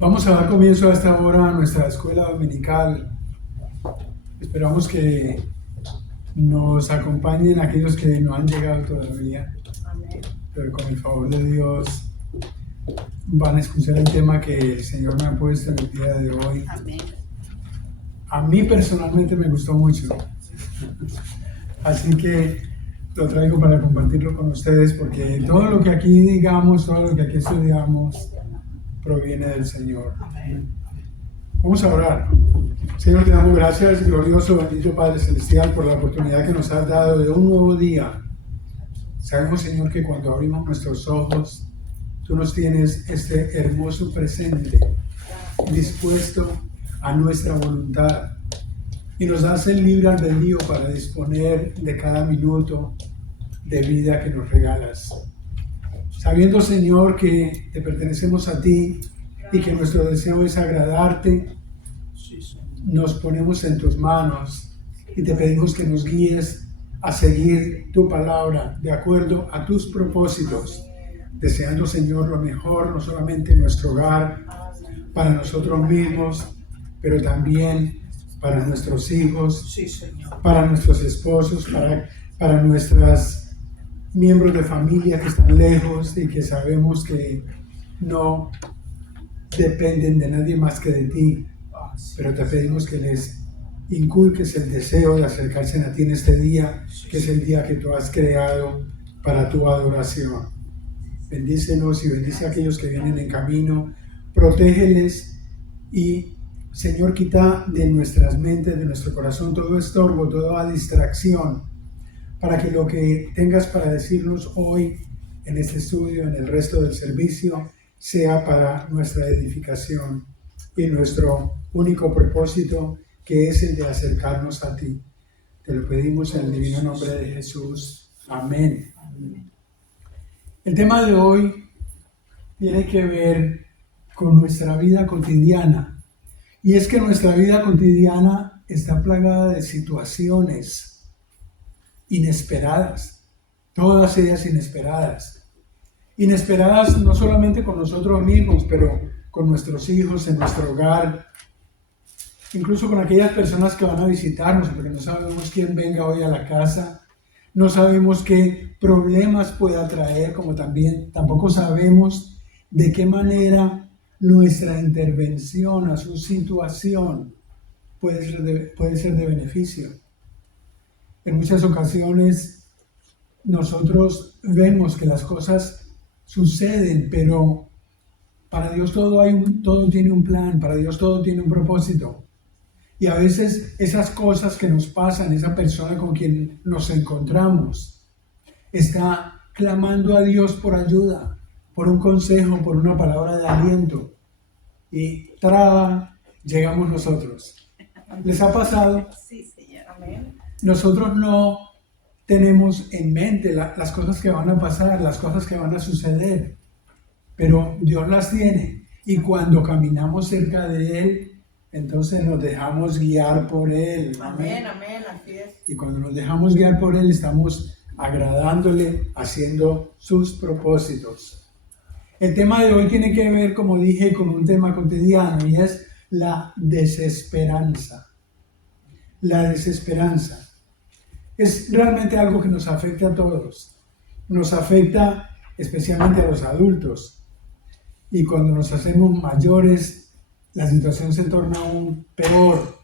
Vamos a dar comienzo a esta hora a nuestra escuela dominical. Esperamos que nos acompañen aquellos que no han llegado todavía. Amén. Pero con el favor de Dios van a escuchar el tema que el Señor me ha puesto en el día de hoy. Amén. A mí personalmente me gustó mucho. Así que lo traigo para compartirlo con ustedes porque todo lo que aquí digamos, todo lo que aquí estudiamos, proviene del Señor. Amén. Vamos a orar. Señor, te damos gracias, glorioso, bendito Padre Celestial, por la oportunidad que nos has dado de un nuevo día. Sabemos, Señor, que cuando abrimos nuestros ojos, tú nos tienes este hermoso presente dispuesto a nuestra voluntad y nos das el libre albedrío para disponer de cada minuto de vida que nos regalas. Sabiendo, Señor, que te pertenecemos a ti y que nuestro deseo es agradarte, nos ponemos en tus manos y te pedimos que nos guíes a seguir tu palabra de acuerdo a tus propósitos, deseando, Señor, lo mejor, no solamente en nuestro hogar, para nosotros mismos, pero también para nuestros hijos, Sí, Señor. para nuestros esposos, para nuestros miembros de familia que están lejos y que sabemos que no dependen de nadie más que de ti, pero te pedimos que les inculques el deseo de acercarse a ti en este día, que es el día que tú has creado para tu adoración. Bendícenos y bendice a aquellos que vienen en camino, protégeles y, Señor, quita de nuestras mentes, de nuestro corazón todo estorbo, toda distracción, para que lo que tengas para decirnos hoy en este estudio, en el resto del servicio, sea para nuestra edificación y nuestro único propósito, que es el de acercarnos a ti. Te lo pedimos en el divino nombre de Jesús. Amén. El tema de hoy tiene que ver con nuestra vida cotidiana. Y es que nuestra vida cotidiana está plagada de situaciones inesperadas, todas ellas inesperadas. Inesperadas no solamente con nosotros mismos, pero con nuestros hijos, en nuestro hogar, incluso con aquellas personas que van a visitarnos, porque no sabemos quién venga hoy a la casa, no sabemos qué problemas pueda traer, como también tampoco sabemos de qué manera nuestra intervención a su situación puede ser de beneficio. En muchas ocasiones nosotros vemos que las cosas suceden, pero para Dios todo tiene un plan, para Dios todo tiene un propósito. Y a veces esas cosas que nos pasan, esa persona con quien nos encontramos, está clamando a Dios por ayuda, por un consejo, por una palabra de aliento. Y llegamos nosotros. ¿Les ha pasado? Sí, Señor. Amén. Nosotros no tenemos en mente las cosas que van a pasar, las cosas que van a suceder, pero Dios las tiene. Y cuando caminamos cerca de Él, entonces nos dejamos guiar por Él. Amén, amén, así es. Y cuando nos dejamos guiar por Él, estamos agradándole, haciendo sus propósitos. El tema de hoy tiene que ver, como dije, con un tema cotidiano y es la desesperanza. La desesperanza. Es realmente algo que nos afecta a todos. Nos afecta especialmente a los adultos. Y cuando nos hacemos mayores, la situación se torna aún peor.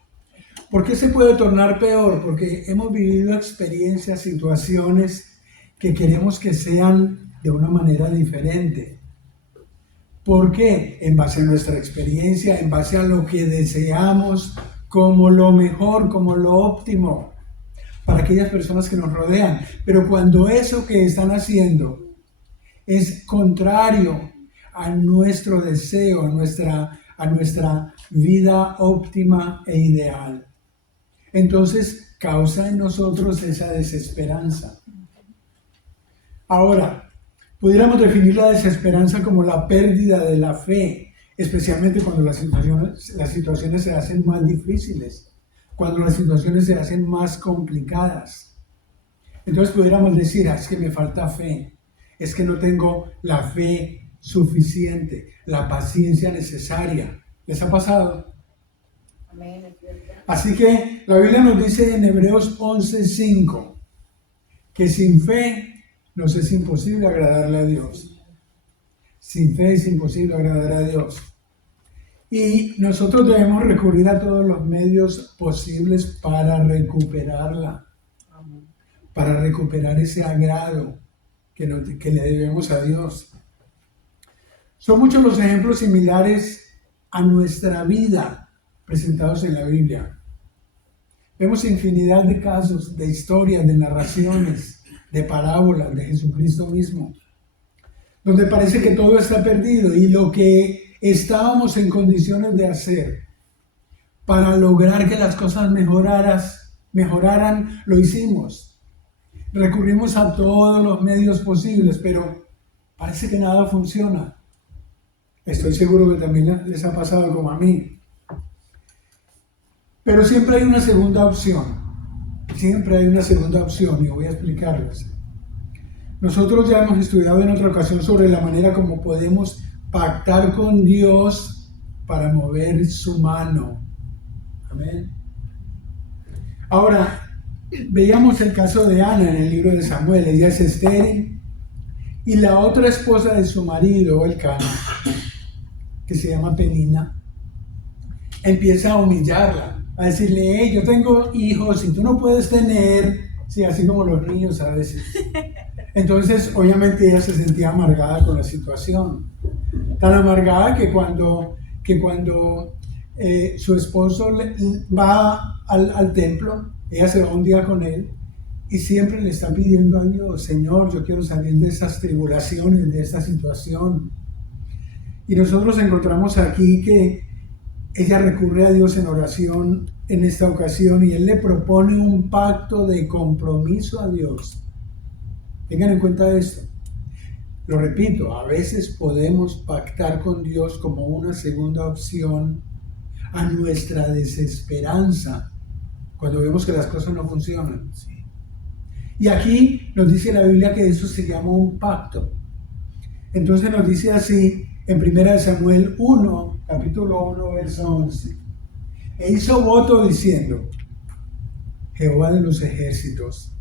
¿Por qué se puede tornar peor? Porque hemos vivido experiencias, situaciones que queremos que sean de una manera diferente. ¿Por qué? En base a nuestra experiencia, en base a lo que deseamos como lo mejor, como lo óptimo para aquellas personas que nos rodean. Pero cuando eso que están haciendo es contrario a nuestro deseo, a nuestra vida óptima e ideal, entonces causa en nosotros esa desesperanza. Ahora, pudiéramos definir la desesperanza como la pérdida de la fe, especialmente cuando las situaciones se hacen más difíciles, cuando las situaciones se hacen más complicadas. Entonces pudiéramos decir, es que me falta fe, es que no tengo la fe suficiente, la paciencia necesaria. ¿Les ha pasado? Amén, es cierto. Así que la Biblia nos dice en Hebreos 11:5 que sin fe nos es imposible agradarle a Dios. Sin fe es imposible agradar a Dios. Y nosotros debemos recurrir a todos los medios posibles para recuperarla, Amén. para recuperar ese agrado que le debemos a Dios. Son muchos los ejemplos similares a nuestra vida presentados en la Biblia. Vemos infinidad de casos, de historias, de narraciones, de parábolas de Jesucristo mismo, donde parece que todo está perdido y lo que estábamos en condiciones de hacer para lograr que las cosas mejoraran, lo hicimos. Recurrimos a todos los medios posibles, pero parece que nada funciona. Estoy seguro que también les ha pasado como a mí. Pero siempre hay una segunda opción. Siempre hay una segunda opción y voy a explicarles. Nosotros ya hemos estudiado en otra ocasión sobre la manera como podemos pactar con Dios para mover su mano. Amén. Ahora, veíamos el caso de Ana en el libro de Samuel. Ella es estéril y la otra esposa de su marido, Elcana, que se llama Penina, empieza a humillarla, a decirle: hey, yo tengo hijos y tú no puedes tener, sí, así como los niños a veces. Entonces, obviamente ella se sentía amargada con la situación, tan amargada que cuando su esposo va al templo, ella se va un día con él y siempre le está pidiendo a Dios: Señor, yo quiero salir de esas tribulaciones, de esta situación. Y nosotros encontramos aquí que ella recurre a Dios en oración en esta ocasión y Él le propone un pacto de compromiso a Dios. Tengan en cuenta esto. Lo repito, a veces podemos pactar con Dios como una segunda opción a nuestra desesperanza cuando vemos que las cosas no funcionan. Y aquí nos dice la Biblia que eso se llama un pacto. Entonces nos dice así en 1 Samuel 1, capítulo 1, verso 11. E hizo voto diciendo: Jehová de los ejércitos,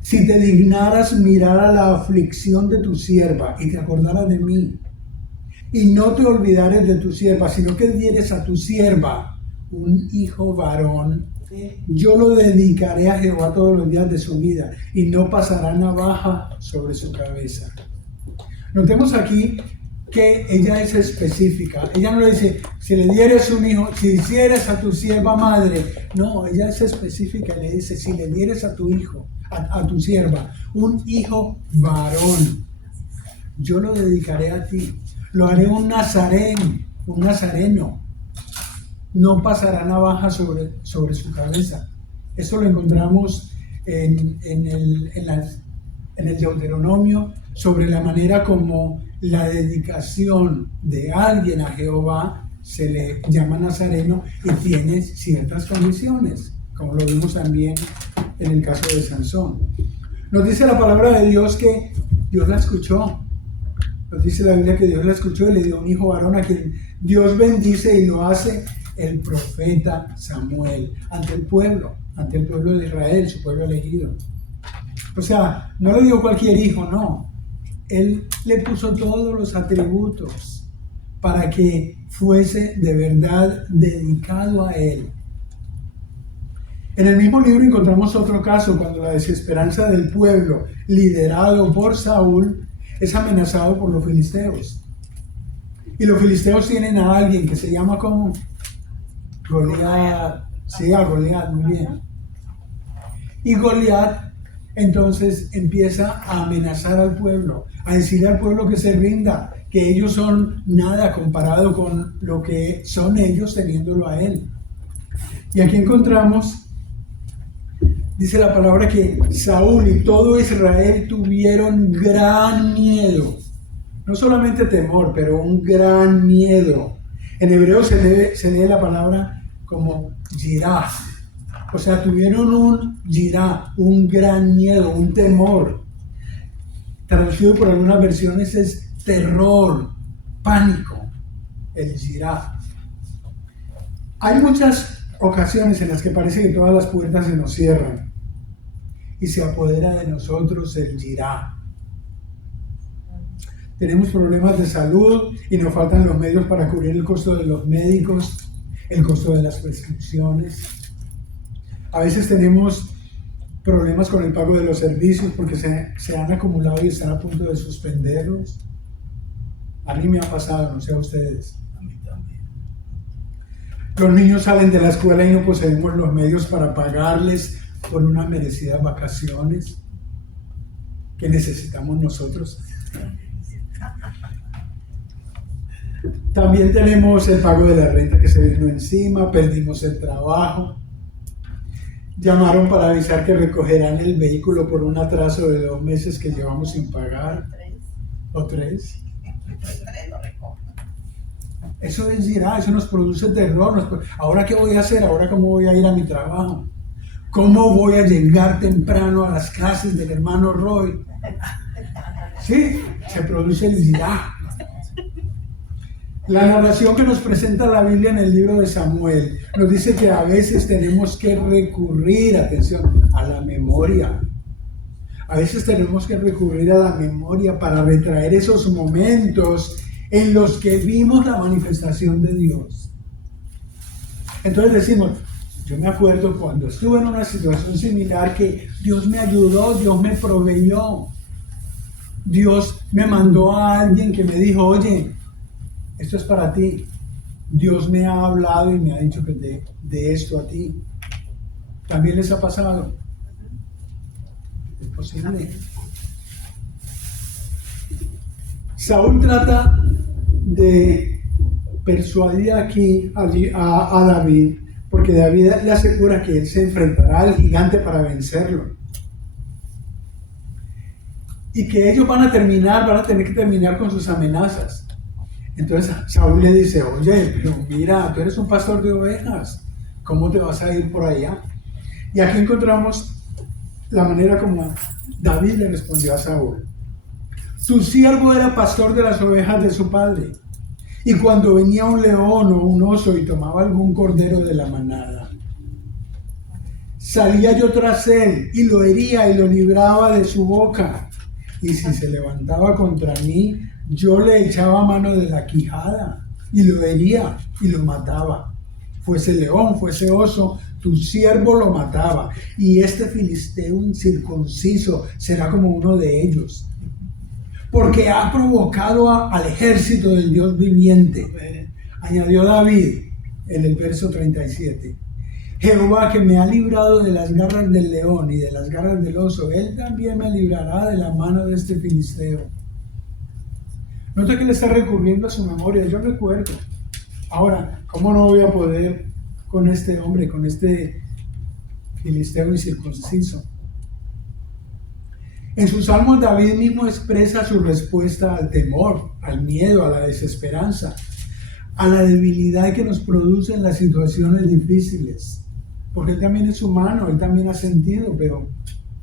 si te dignaras mirar a la aflicción de tu sierva y te acordaras de mí, y no te olvidares de tu sierva, sino que dieres a tu sierva un hijo varón, yo lo dedicaré a Jehová todos los días de su vida, y no pasará navaja sobre su cabeza. Notemos aquí que ella es específica. Ella no le dice: si le dieres un hijo, si hicieras a tu sierva madre. No, ella es específica. Le dice: si le dieres a tu hijo, a tu sierva, un hijo varón, yo lo dedicaré a ti. Lo haré un nazareno. No pasará navaja sobre su cabeza. Esto lo encontramos en el Deuteronomio, sobre la manera como la dedicación de alguien a Jehová se le llama nazareno y tiene ciertas condiciones, como lo vimos también en el caso de Sansón. Nos dice la palabra de Dios que Dios la escuchó. Nos dice la Biblia que Dios la escuchó y le dio un hijo varón a quien Dios bendice, y lo hace el profeta Samuel ante el pueblo de Israel, su pueblo elegido. O sea, no le dio cualquier hijo, no. Él le puso todos los atributos para que fuese de verdad dedicado a él. En el mismo libro encontramos otro caso cuando la desesperanza del pueblo, liderado por Saúl, es amenazado por los filisteos. Y los filisteos tienen a alguien que se llama como Goliat. Sí, a Goliat, muy bien. Y Goliat entonces empieza a amenazar al pueblo, a decirle al pueblo que se rinda, que ellos son nada comparado con lo que son ellos teniéndolo a él. Y aquí encontramos, dice la palabra, que Saúl y todo Israel tuvieron gran miedo. No solamente temor, pero un gran miedo. En hebreo se lee la palabra como yirá. O sea, tuvieron un yirá, un gran miedo, un temor. Traducido por algunas versiones es terror, pánico, el yirá. Hay muchas ocasiones en las que parece que todas las puertas se nos cierran y se apodera de nosotros el yirá. Tenemos problemas de salud y nos faltan los medios para cubrir el costo de los médicos, el costo de las prescripciones. A veces tenemos problemas con el pago de los servicios porque se han acumulado y están a punto de suspenderlos. A mí me ha pasado, no sé a ustedes. A mí también. Los niños salen de la escuela y no poseemos los medios para pagarles por unas merecidas vacaciones que necesitamos nosotros. También tenemos el pago de la renta que se vino encima, perdimos el trabajo. Llamaron para avisar que recogerán el vehículo por un atraso de 2 meses que llevamos sin pagar, 3. o 3. 3 lo recojo. Eso es dirá, eso nos produce terror. ¿Ahora qué voy a hacer? ¿Ahora cómo voy a ir a mi trabajo? ¿Cómo voy a llegar temprano a las clases del hermano Roy? Sí, se produce el dirá. La narración que nos presenta la Biblia en el libro de Samuel nos dice que a veces tenemos que recurrir, atención, a la memoria. A veces tenemos que recurrir a la memoria para retraer esos momentos en los que vimos la manifestación de Dios. Entonces decimos, yo me acuerdo cuando estuve en una situación similar que Dios me ayudó, Dios me proveyó. Dios me mandó a alguien que me dijo, oye, esto es para ti. Dios me ha hablado y me ha dicho que de esto a ti. ¿También les ha pasado? Es posible. Saúl trata de persuadir aquí a David, porque David le asegura que él se enfrentará al gigante para vencerlo. Y que ellos van a tener que terminar con sus amenazas. Entonces Saúl le dice, oye, pero mira, tú eres un pastor de ovejas, ¿cómo te vas a ir por allá? Y aquí encontramos la manera como David le respondió a Saúl. Tu siervo era pastor de las ovejas de su padre, y cuando venía un león o un oso y tomaba algún cordero de la manada, salía yo tras él y lo hería y lo libraba de su boca, y si se levantaba contra mí, yo le echaba mano de la quijada y lo hería y lo mataba. Fuese león, fuese oso, tu siervo lo mataba. Y este filisteo incircunciso será como uno de ellos. Porque ha provocado al ejército del Dios viviente. Añadió David en el verso 37. Jehová que me ha librado de las garras del león y de las garras del oso, él también me librará de la mano de este filisteo. Nota que le está recurriendo a su memoria, yo recuerdo. Ahora, ¿cómo no voy a poder con este hombre, con este filisteo incircunciso? En sus salmos David mismo expresa su respuesta al temor, al miedo, a la desesperanza, a la debilidad que nos producen las situaciones difíciles. Porque él también es humano, él también ha sentido, pero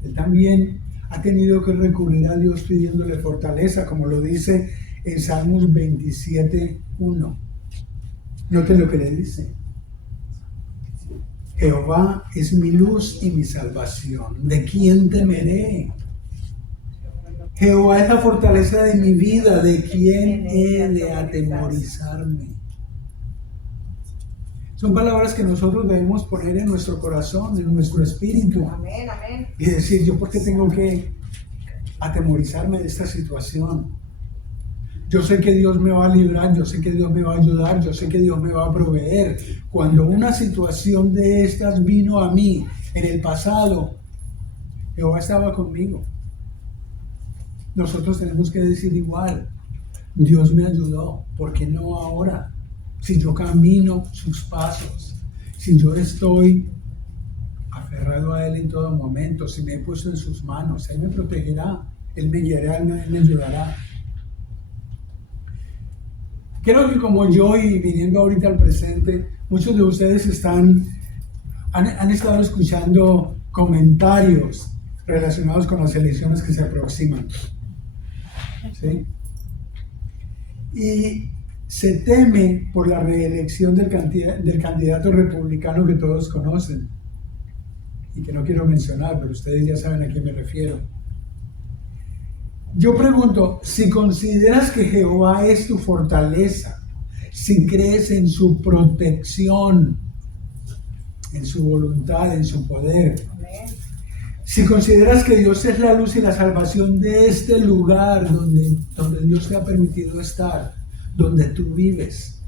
él también ha tenido que recurrir a Dios pidiéndole fortaleza, como lo dice en Salmos 27:1. Noten lo que le dice. Jehová es mi luz y mi salvación. ¿De quién temeré? Jehová es la fortaleza de mi vida. ¿De quién he de atemorizarme? Son palabras que nosotros debemos poner en nuestro corazón, en nuestro espíritu. Amén, amén. Y decir, ¿yo por qué tengo que atemorizarme de esta situación? Yo sé que Dios me va a librar, yo sé que Dios me va a ayudar, yo sé que Dios me va a proveer. Cuando una situación de estas vino a mí en el pasado, Jehová estaba conmigo. Nosotros tenemos que decir igual, Dios me ayudó, ¿por qué no ahora? Si yo camino sus pasos, si yo estoy aferrado a Él en todo momento, si me he puesto en sus manos, Él me protegerá, Él me guiará, Él me ayudará. Creo que como yo y viniendo ahorita al presente, muchos de ustedes han estado escuchando comentarios relacionados con las elecciones que se aproximan. ¿Sí? Y se teme por la reelección del candidato republicano que todos conocen y que no quiero mencionar, pero ustedes ya saben a quién me refiero. Yo pregunto, si consideras que Jehová es tu fortaleza, si crees en su protección, en su voluntad, en su poder, Amén. si consideras que Dios es la luz y la salvación de este lugar donde Dios te ha permitido estar, donde tú vives,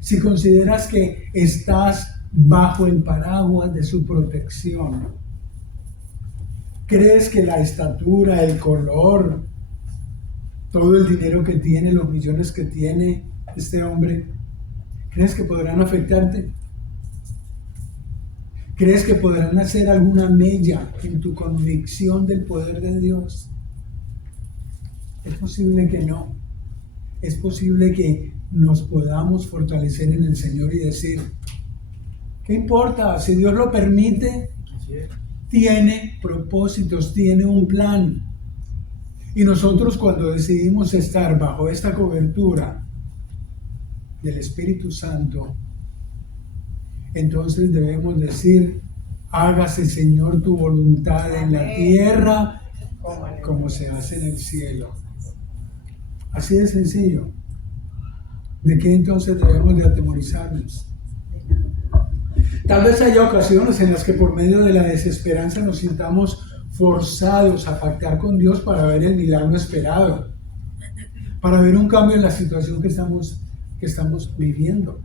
si consideras que estás bajo el paraguas de su protección, crees que la estatura, el color, todo el dinero que tiene, los millones que tiene este hombre, ¿crees que podrán afectarte? ¿Crees que podrán hacer alguna mella en tu convicción del poder de Dios? Es posible que no. Es posible que nos podamos fortalecer en el Señor y decir, ¿qué importa? Si Dios lo permite, tiene propósitos, tiene un plan. Y nosotros cuando decidimos estar bajo esta cobertura del Espíritu Santo, entonces debemos decir, hágase Señor tu voluntad en la tierra como se hace en el cielo. Así de sencillo. ¿De qué entonces debemos de atemorizarnos? Tal vez haya ocasiones en las que por medio de la desesperanza nos sintamos forzados a pactar con Dios para ver el milagro esperado, para ver un cambio en la situación que estamos viviendo,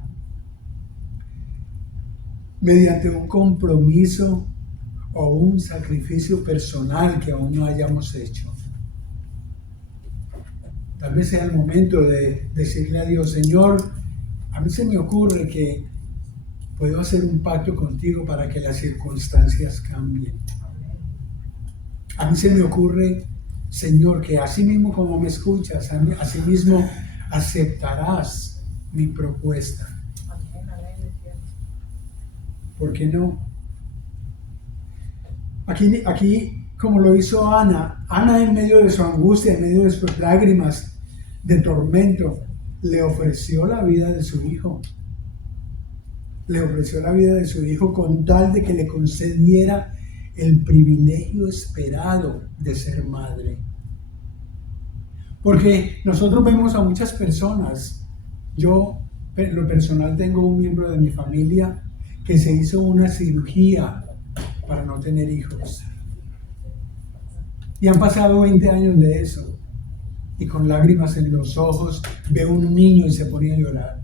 mediante un compromiso o un sacrificio personal que aún no hayamos hecho. Tal vez sea el momento de decirle a Dios, Señor, a mí se me ocurre que puedo hacer un pacto contigo para que las circunstancias cambien. A mí se me ocurre, Señor, que así mismo como me escuchas, así mismo aceptarás mi propuesta. ¿Por qué no? Aquí, como lo hizo Ana en medio de su angustia, en medio de sus lágrimas, de tormento, le ofreció la vida de su hijo. Le ofreció la vida de su hijo con tal de que le concediera el privilegio esperado de ser madre. Porque nosotros vemos a muchas personas, yo en lo personal tengo un miembro de mi familia que se hizo una cirugía para no tener hijos. Y han pasado 20 años de eso. Y con lágrimas en los ojos ve un niño y se pone a llorar.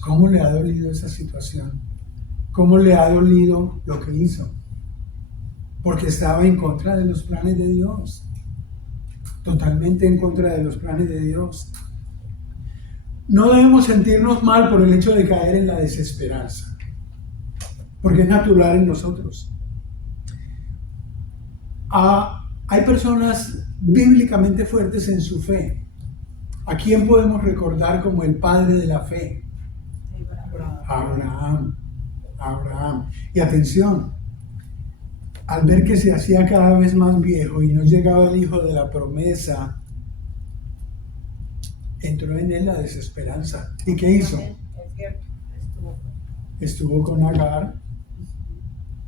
¿Cómo le ha dolido esa situación? ¿Cómo le ha dolido lo que hizo? Porque estaba en contra de los planes de Dios. Totalmente en contra de los planes de Dios. No debemos sentirnos mal por el hecho de caer en la desesperanza, porque es natural en nosotros. Hay personas bíblicamente fuertes en su fe. ¿A quién podemos recordar como el padre de la fe? Abraham. Y atención, al ver que se hacía cada vez más viejo y no llegaba el hijo de la promesa, entró en él la desesperanza. ¿Y qué hizo? Estuvo con Agar.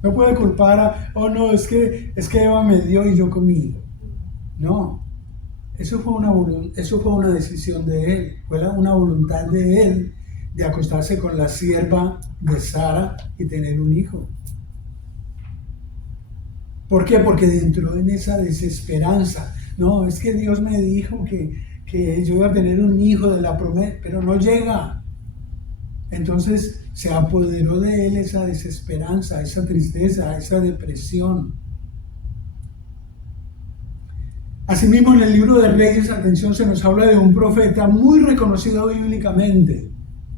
No puede culpar no, es que Eva me dio y yo comí. No, eso fue una decisión de él, fue una voluntad de él de acostarse con la sierva de Sara y tener un hijo. ¿Por qué? Porque entró en esa desesperanza. No, es que Dios me dijo que yo iba a tener un hijo de la promesa, pero no llega. Entonces se apoderó de él esa desesperanza, esa tristeza, esa depresión. Asimismo, en el libro de Reyes, atención, se nos habla de un profeta muy reconocido bíblicamente,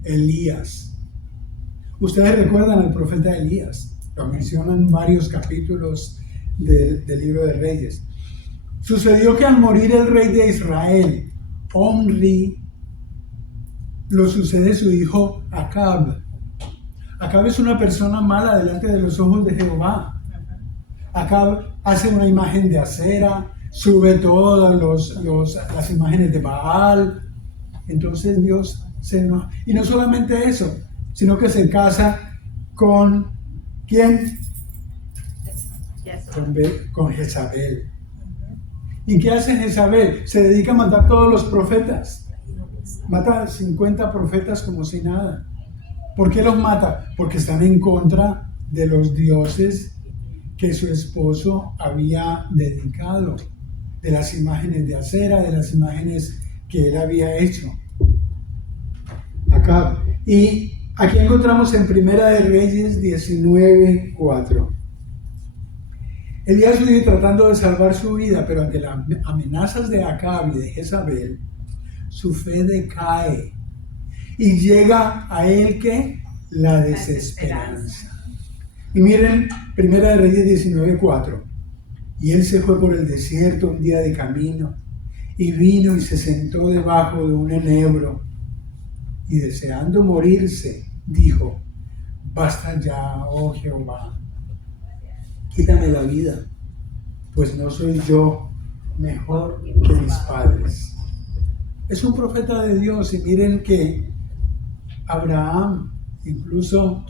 Elías. Ustedes recuerdan al profeta Elías, lo mencionan varios capítulos del libro de Reyes. Sucedió que al morir el rey de Israel, Omri, lo sucede su hijo Acab. Acab es una persona mala delante de los ojos de Jehová. Acab hace una imagen de acera, sube todas las imágenes de Baal, entonces Dios se enoja. Y no solamente eso, sino que se casa con ¿quién? Con Jezabel. ¿Y qué hace Jezabel? Se dedica a matar a todos los profetas. Mata a 50 profetas como si nada. ¿Por qué los mata? Porque están en contra de los dioses que su esposo había dedicado, de las imágenes de acera, de las imágenes que él había hecho. Acá. Y aquí encontramos en Primera de Reyes 19:4. Elías vive tratando de salvar su vida, pero ante las amenazas de Acab y de Jezabel, su fe decae y llega a él que la desesperanza. Y miren, Primera de Reyes 19:4. Y él se fue por el desierto un día de camino, y vino y se sentó debajo de un enebro, y deseando morirse, dijo: basta ya, oh Jehová, quítame la vida, pues no soy yo mejor que mis padres. Es un profeta de Dios, y miren que Abraham, incluso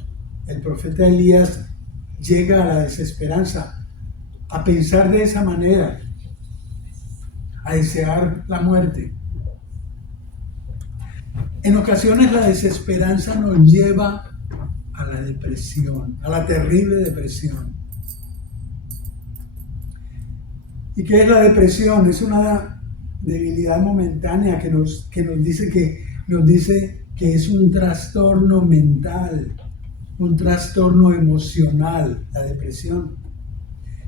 el profeta Elías, llega a la desesperanza, a pensar de esa manera, a desear la muerte. En ocasiones la desesperanza nos lleva a la depresión, a la terrible depresión. ¿Y qué es la depresión? Es una debilidad momentánea que nos dice que es un trastorno mental, un trastorno emocional, la depresión,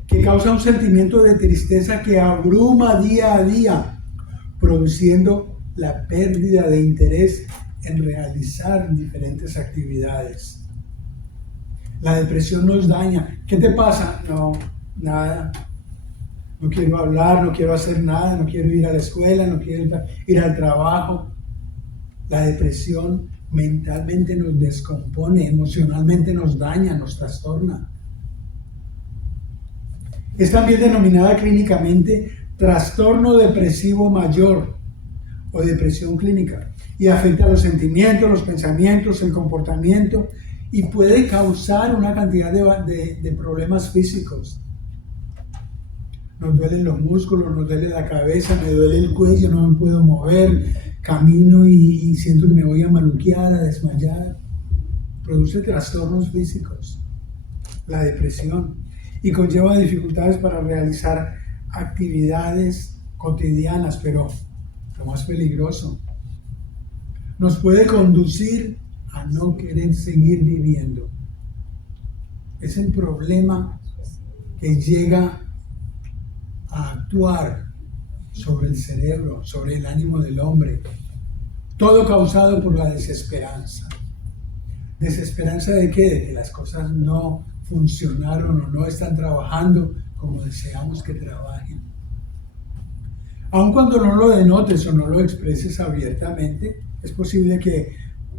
que causa un sentimiento de tristeza que abruma día a día, produciendo la pérdida de interés en realizar diferentes actividades. La depresión nos daña. ¿Qué te pasa? No, nada. No quiero hablar, no quiero hacer nada, no quiero ir a la escuela, no quiero ir al trabajo. La depresión mentalmente nos descompone, emocionalmente nos daña, nos trastorna. Es también denominada clínicamente trastorno depresivo mayor o depresión clínica, y afecta los sentimientos, los pensamientos, el comportamiento, y puede causar una cantidad de problemas físicos. Nos duelen los músculos, nos duele la cabeza, me duele el cuello, no me puedo mover, camino y siento que me voy a maluquear, a desmayar. Produce trastornos físicos, la depresión, y conlleva dificultades para realizar actividades cotidianas, pero lo más peligroso, nos puede conducir a no querer seguir viviendo. Es el problema que llega a actuar sobre el cerebro, sobre el ánimo del hombre. Todo causado por la desesperanza. ¿Desesperanza de qué? De que las cosas no funcionaron o no están trabajando como deseamos que trabajen. Aun cuando no lo denotes o no lo expreses abiertamente, es posible que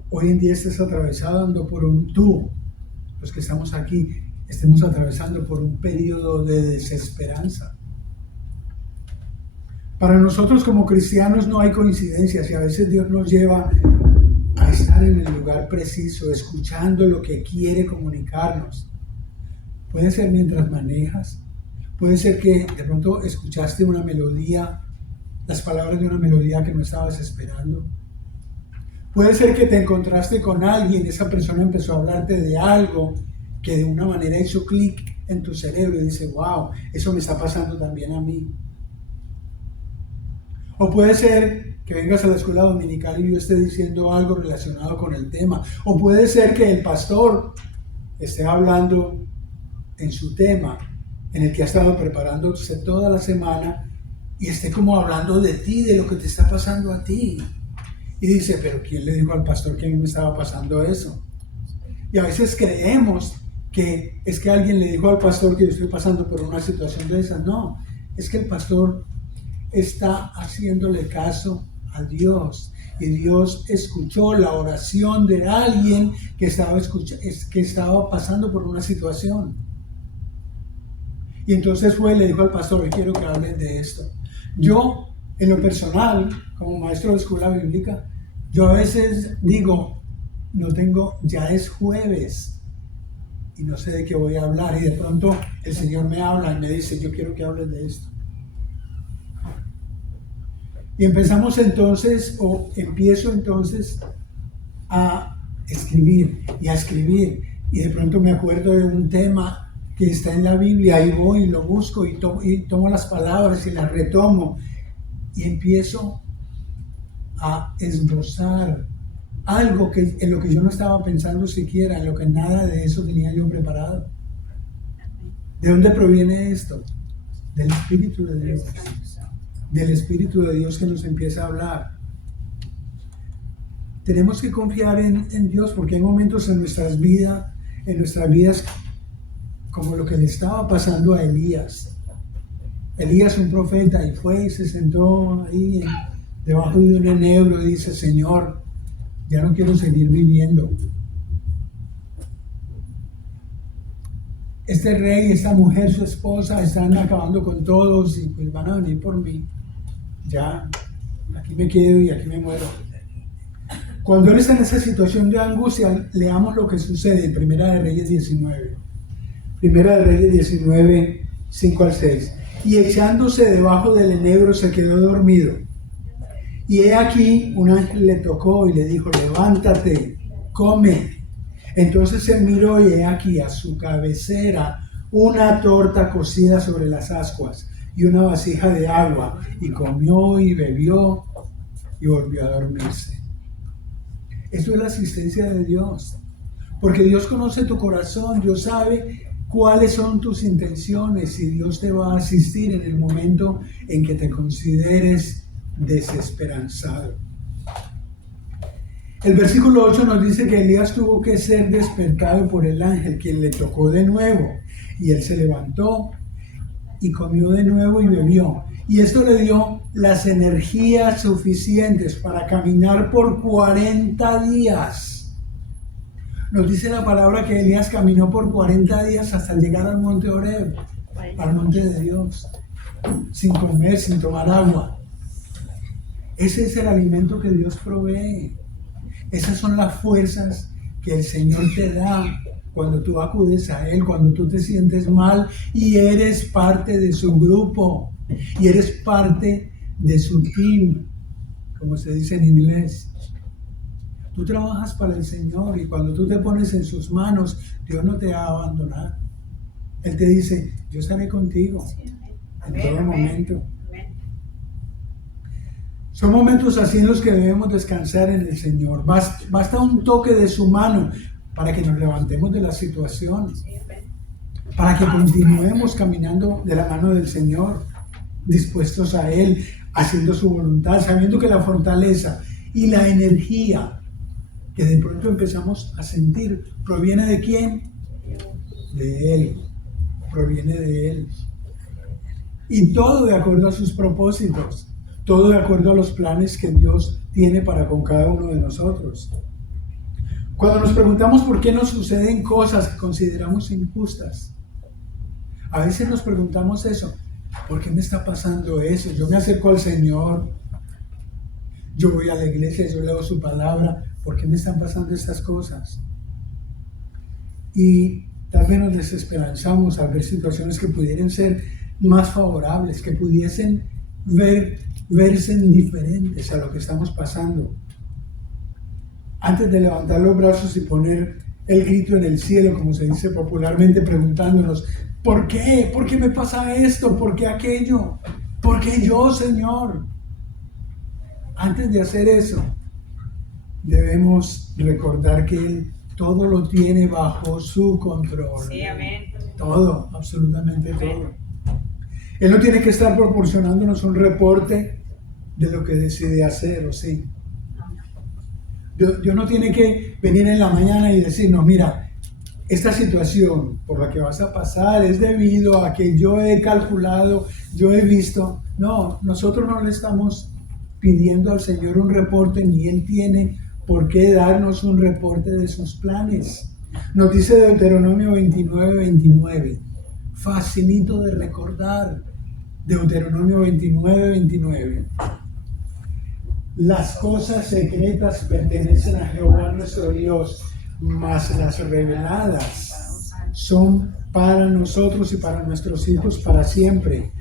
hoy en día estés atravesando por los que estamos aquí, estemos atravesando por un periodo de desesperanza. Para nosotros como cristianos no hay coincidencias, y a veces Dios nos lleva a estar en el lugar preciso, escuchando lo que quiere comunicarnos. Puede ser mientras manejas, puede ser que de pronto escuchaste una melodía, las palabras de una melodía que no estabas esperando. Puede ser que te encontraste con alguien, esa persona empezó a hablarte de algo que de una manera hizo clic en tu cerebro y dice: wow, eso me está pasando también a mí. O puede ser que vengas a la escuela dominical y yo esté diciendo algo relacionado con el tema. O puede ser que el pastor esté hablando en su tema, en el que ha estado preparándose toda la semana, y esté como hablando de ti, de lo que te está pasando a ti. Y dice: pero ¿quién le dijo al pastor que a mí me estaba pasando eso? Y a veces creemos que es que alguien le dijo al pastor que yo estoy pasando por una situación de esas. No, es que el pastor está haciéndole caso a Dios, y Dios escuchó la oración de alguien que estaba pasando por una situación, y entonces fue y le dijo al pastor: hoy quiero que hablen de esto. Yo, en lo personal, como maestro de escuela bíblica, Yo a veces digo, ya es jueves y no sé de qué voy a hablar, y de pronto el Señor me habla y me dice, yo quiero que hables de esto. Y empiezo entonces a escribir y a escribir, y de pronto me acuerdo de un tema que está en la Biblia y voy y lo busco y tomo las palabras y las retomo y empiezo a esbozar algo en lo que yo no estaba pensando siquiera, en lo que nada de eso tenía yo preparado. ¿De dónde proviene esto? Del Espíritu de Dios. Del Espíritu de Dios que nos empieza a hablar. Tenemos que confiar en Dios, porque hay momentos en nuestras vidas, como lo que le estaba pasando a Elías. Elías, un profeta, y fue y se sentó ahí debajo de un enebro y dice, Señor, ya no quiero seguir viviendo. Este rey, esta mujer, su esposa, están acabando con todos y pues van a venir por mí. Ya, aquí me quedo y aquí me muero. Cuando él está en esa situación de angustia, leamos lo que sucede en Primera de Reyes 19. Primera de Reyes 19, 5 al 6. Y echándose debajo del enebro se quedó dormido. Y he aquí, un ángel le tocó y le dijo, levántate, come. Entonces se miró y he aquí a su cabecera una torta cocida sobre las ascuas y una vasija de agua. Y comió y bebió y volvió a dormirse. Esto es la asistencia de Dios. Porque Dios conoce tu corazón, Dios sabe cuáles son tus intenciones y Dios te va a asistir en el momento en que te consideres desesperanzado. El versículo 8 nos dice que Elías tuvo que ser despertado por el ángel, quien le tocó de nuevo, y él se levantó y comió de nuevo y bebió. Y esto le dio las energías suficientes para caminar por 40 días. Nos dice la palabra que Elías caminó por 40 días hasta llegar al monte Horeb, al monte de Dios, sin comer, sin tomar agua. Ese es el alimento que Dios provee. Esas son las fuerzas que el Señor te da cuando tú acudes a Él, cuando tú te sientes mal y eres parte de su grupo y eres parte de su team, como se dice en inglés. Tú trabajas para el Señor y cuando tú te pones en sus manos, Dios no te va a abandonar. Él te dice, yo estaré contigo en todo momento. Son momentos así en los que debemos descansar en el Señor. Basta un toque de su mano para que nos levantemos de la situación, para que continuemos caminando de la mano del Señor, dispuestos a Él, haciendo su voluntad, sabiendo que la fortaleza y la energía que de pronto empezamos a sentir proviene de ¿quién? De Él, proviene de Él. Y todo de acuerdo a sus propósitos. Todo de acuerdo a los planes que Dios tiene para con cada uno de nosotros. Cuando nos preguntamos por qué nos suceden cosas que consideramos injustas, a veces nos preguntamos eso, ¿por qué me está pasando eso? Yo me acerco al Señor, yo voy a la iglesia, yo leo su palabra, ¿por qué me están pasando estas cosas? Y tal vez nos desesperanzamos al ver situaciones que pudieran ser más favorables, que pudiesen verse diferentes a lo que estamos pasando. Antes de levantar los brazos y poner el grito en el cielo, como se dice popularmente, preguntándonos, ¿por qué? ¿Por qué me pasa esto? ¿Por qué aquello? ¿Por qué yo, Señor? Antes de hacer eso, debemos recordar que Él todo lo tiene bajo su control. Sí, amén. Todo, absolutamente todo. Él no tiene que estar proporcionándonos un reporte de lo que decide hacer, ¿o sí? Dios no tiene que venir en la mañana y decirnos, mira, esta situación por la que vas a pasar es debido a que yo he calculado, yo he visto. No, nosotros no le estamos pidiendo al Señor un reporte, ni Él tiene por qué darnos un reporte de sus planes. Nos dice Deuteronomio 29:29, facilito de recordar. Deuteronomio 29:29. Las cosas secretas pertenecen a Jehová nuestro Dios, mas las reveladas son para nosotros y para nuestros hijos para siempre,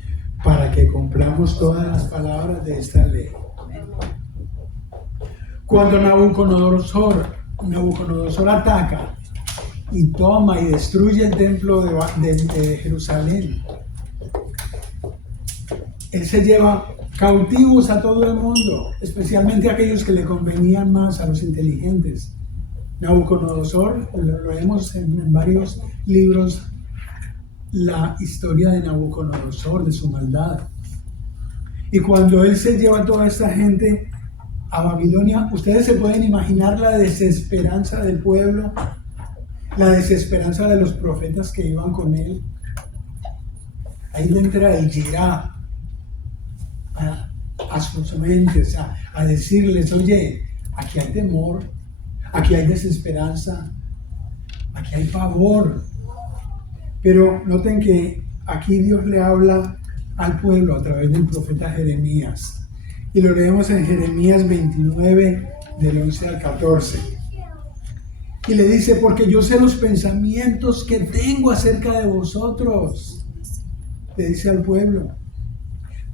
para que cumplamos todas las palabras de esta ley. Cuando Nabucodonosor ataca y toma y destruye el templo de Jerusalén, él se lleva cautivos a todo el mundo, especialmente a aquellos que le convenían más, a los inteligentes. Nabucodonosor, lo vemos en varios libros, la historia de Nabucodonosor, de su maldad. Y cuando él se lleva a toda esta gente a Babilonia, ustedes se pueden imaginar la desesperanza del pueblo, la desesperanza de los profetas que iban con él. Ahí le entra el Yirá a sus mentes, a decirles, oye, aquí hay temor, aquí hay desesperanza, aquí hay pavor. Pero noten que aquí Dios le habla al pueblo a través del profeta Jeremías. Y lo leemos en Jeremías 29, del 11 al 14. Y le dice, porque yo sé los pensamientos que tengo acerca de vosotros. Le dice al pueblo,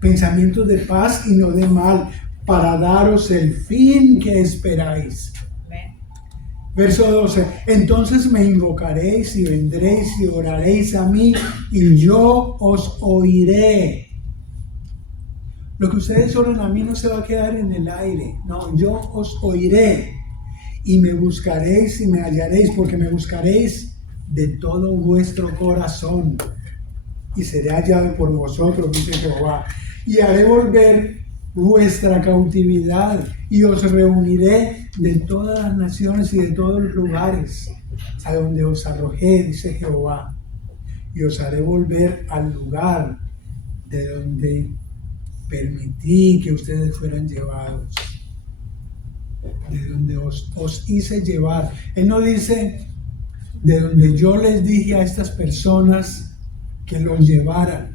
pensamientos de paz y no de mal, para daros el fin que esperáis. Verso 12, entonces me invocaréis y vendréis y oraréis a mí y yo os oiré. Lo que ustedes oran a mí no se va a quedar en el aire, no, yo os oiré y me buscaréis y me hallaréis, porque me buscaréis de todo vuestro corazón y seré hallado por vosotros, dice Jehová, y haré volver vuestra cautividad y os reuniré de todas las naciones y de todos los lugares a donde os arrojé, dice Jehová, y os haré volver al lugar de donde permití que ustedes fueran llevados, de donde os hice llevar. Él no dice de donde yo les dije a estas personas que los llevaran.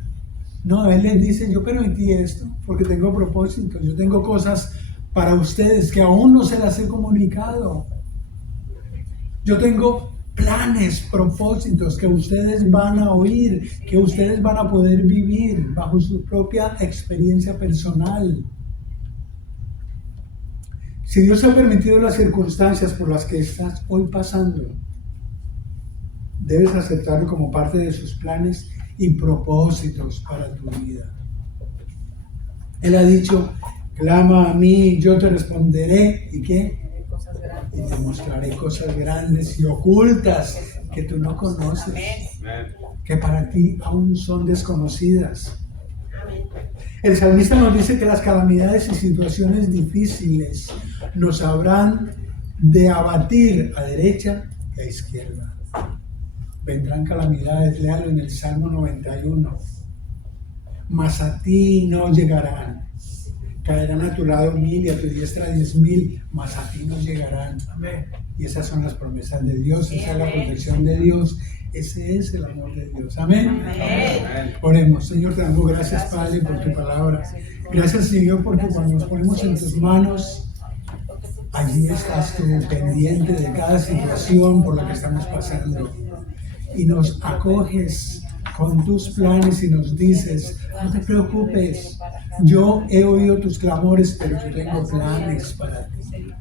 No, Él les dice, yo permití esto porque tengo propósitos, yo tengo cosas para ustedes que aún no se las he comunicado. Yo tengo planes, propósitos que ustedes van a oír, que ustedes van a poder vivir bajo su propia experiencia personal. Si Dios ha permitido las circunstancias por las que estás hoy pasando, debes aceptarlo como parte de sus planes y propósitos para tu vida. Él ha dicho, clama a mí, yo te responderé, ¿y qué? Y te mostraré cosas grandes y ocultas que tú no conoces, que para ti aún son desconocidas. El salmista nos dice que las calamidades y situaciones difíciles nos habrán de abatir a derecha y a izquierda. Vendrán calamidades, léalo en el Salmo 91. Mas a ti no llegarán. Caerán a tu lado 1000 y a tu diestra 10,000, mas a ti no llegarán. Amén. Y esas son las promesas de Dios, esa es la protección de Dios, ese es el amor de Dios. Amén. Amén. Oremos. Señor, te damos gracias, Padre, por tu palabra. Gracias, Señor, porque cuando nos ponemos en tus manos, allí estás tú pendiente de cada situación por la que estamos pasando. Y nos acoges con tus planes y nos dices, no te preocupes, yo he oído tus clamores, pero yo tengo planes para ti.